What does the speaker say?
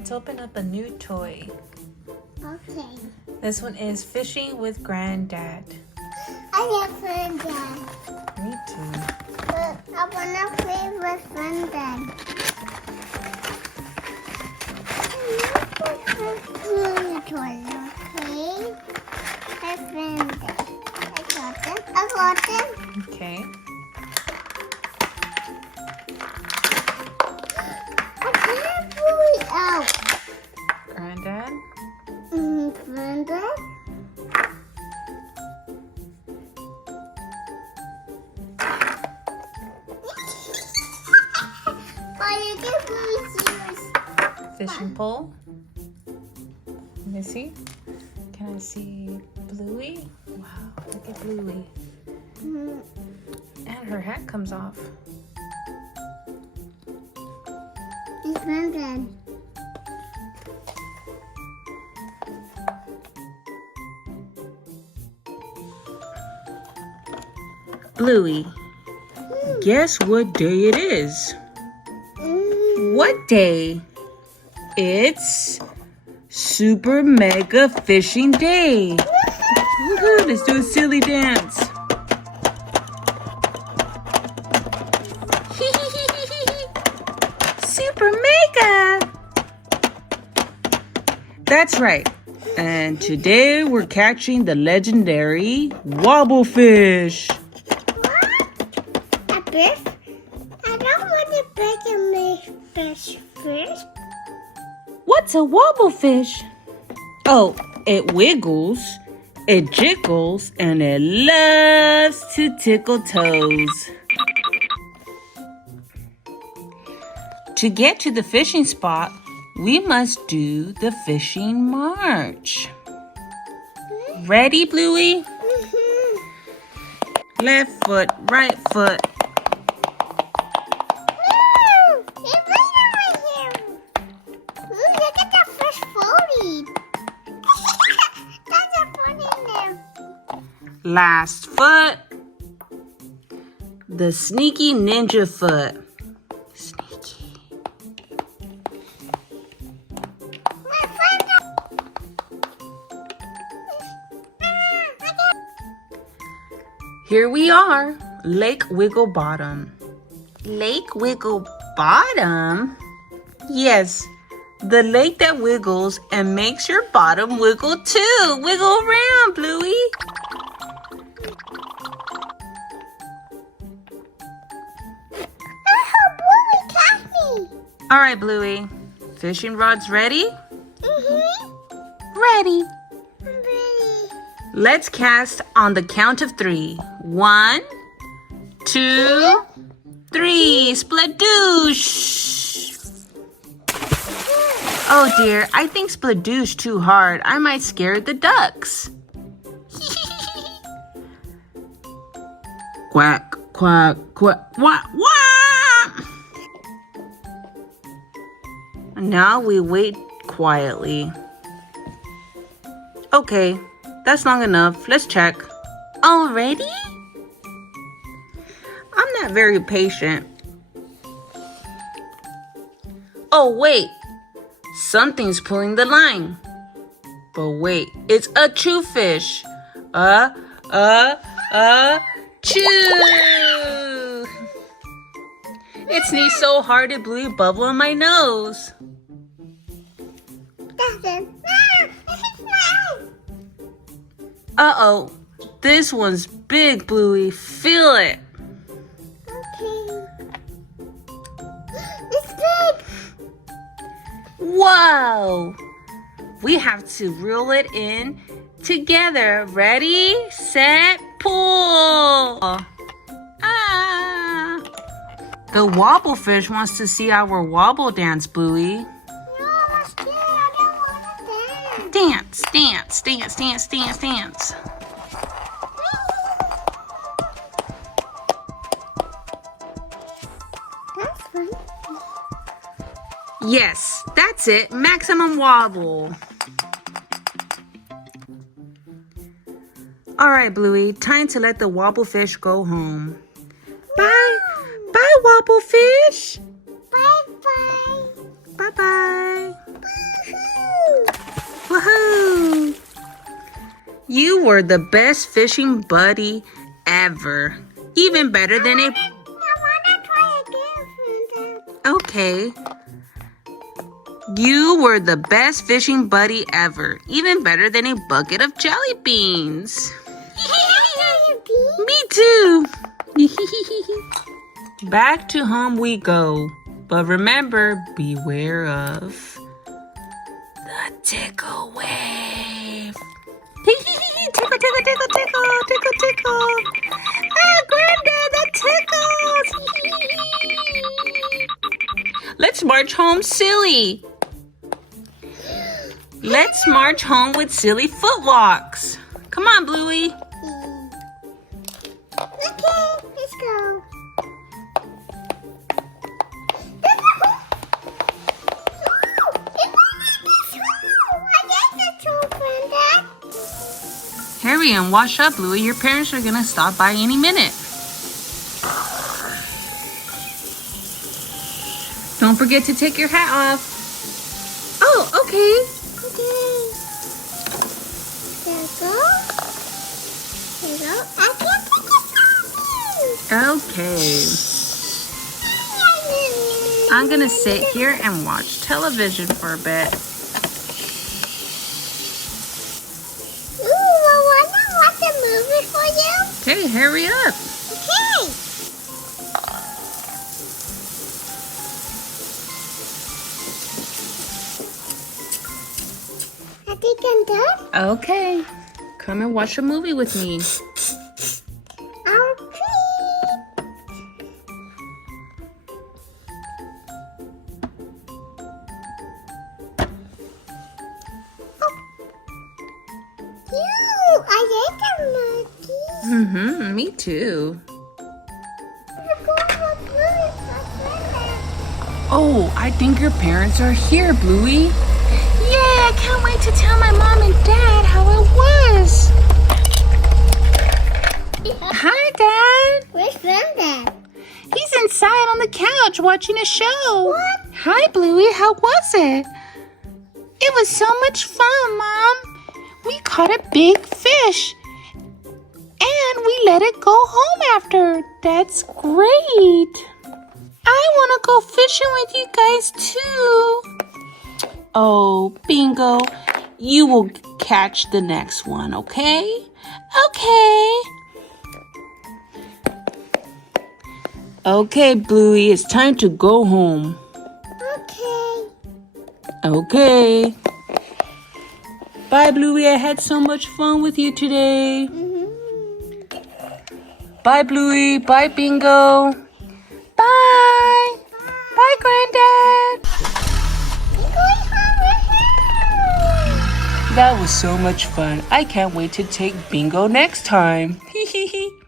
Let's open up a new toy. Okay. This one is Fishing with Grandad. I love Grandad. Me too. I want to play with Grandad. Blue toy, okay? That's Grandad. I got them. Okay. I can't Bluey out. Grandad. Grandad? Oh, you get Bluey's ears. Fishing pole. Let me see. Can I see Bluey? Wow, look at Bluey. And her hat comes off. It's Grandad. Bluey, guess what day it is? What day? It's Super Mega Fishing Day. Woohoo, let's do a silly dance. Super Mega. That's right. And today we're catching the legendary wobblefish. A fish? I don't want to break a fish first. What's a wobblefish? Oh, it wiggles, it jiggles, and it loves to tickle toes. To get to the fishing spot, we must do the fishing march. Ready, Bluey? Left foot, right foot. It's right over here. Look at the fish floating. That's a funny name. Last foot. The sneaky ninja foot. Sneaky. Here we are, Lake Wiggle Bottom. Lake Wiggle Bottom? Yes, the lake that wiggles and makes your bottom wiggle too. Wiggle around, Bluey. Oh, Bluey, catch me. All right, Bluey. Fishing rods ready? Ready. I'm ready. Let's cast on the count of 3. 1, 2, 3. Spladoosh. Oh dear, I think spladoosh too hard. I might scare the ducks. Quack, quack, quack, quack, quack. Now we wait quietly. Okay, that's long enough. Let's check. Already? I'm not very patient. Oh, wait. Something's pulling the line. But wait, it's a chew fish. Chew. It sneezed so hard it blew a bubble on my nose. That's it. Uh-oh. This one's big, Bluey. Feel it. Okay. It's big. Whoa! We have to reel it in together. Ready, set, pull. Ah! The wobblefish wants to see our wobble dance, Bluey. No, I'm scared. I don't want to dance. Dance, dance, dance, dance, dance, dance. That's fun. Yes, that's it. Maximum wobble. All right, Bluey. Time to let the wobblefish go home. Bye. Bye, wobblefish. Bye-bye. Bye-bye. Bye. Woohoo! You were the best fishing buddy ever. Even better than a... I wanna try again, Grandad. Okay. You were the best fishing buddy ever. Even better than a bucket of jelly beans. Me too. Back to home we go. But remember, beware of the tickle wave. Tickle, tickle, tickle, tickle, tickle, tickle. Ah, Grandad, that tickles. Let's march home silly. Let's march home with silly footwalks. Come on, Bluey. Okay, let's go. Hurry and wash up, Bluey. Your parents are gonna stop by any minute. Don't forget to take your hat off. Oh, okay. Okay. There we go. There we go. I can't take it off. Okay. I'm gonna sit here and watch television for a bit. Ooh, I wanna watch a movie for you. Okay, hurry up. Okay. I think I'm done. Okay. Come and watch a movie with me. I'll treat. Ew, I ate the monkey. Me too. Oh, I think your parents are here, Bluey. Yay, I can't wait to tell my mom and dad how it was. Hi, Dad. Where's Grandad? He's inside on the couch watching a show. What? Hi, Bluey. How was it? It was so much fun, Mom. We caught a big fish. And we let it go home after. That's great. I want to go fishing with you guys too. Oh, Bingo. You will catch the next one, okay? Okay. Okay, Bluey, it's time to go home. Okay. Okay. Bye, Bluey. I had so much fun with you today. Bye, Bluey. Bye, Bingo. Bye. Bye, Grandad. That was so much fun. I can't wait to take Bingo next time. Hee hee hee.